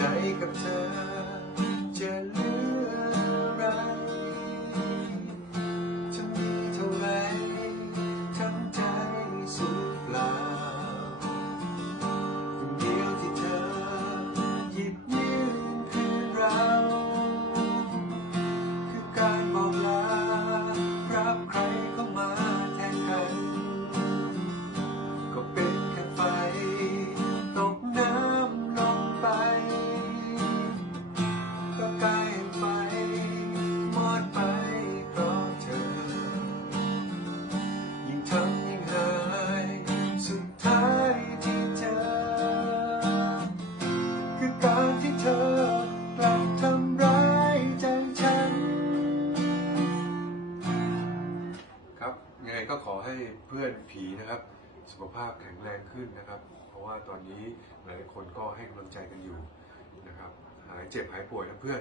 ใจกับเธอ ยังไงก็ขอให้เพื่อนผีนะครับ สุขภาพแข็งแรงขึ้นนะครับ เพราะว่าตอนนี้หลายคนก็ให้กำลังใจกันอยู่นะครับ หายเจ็บหายป่วยนะเพื่อน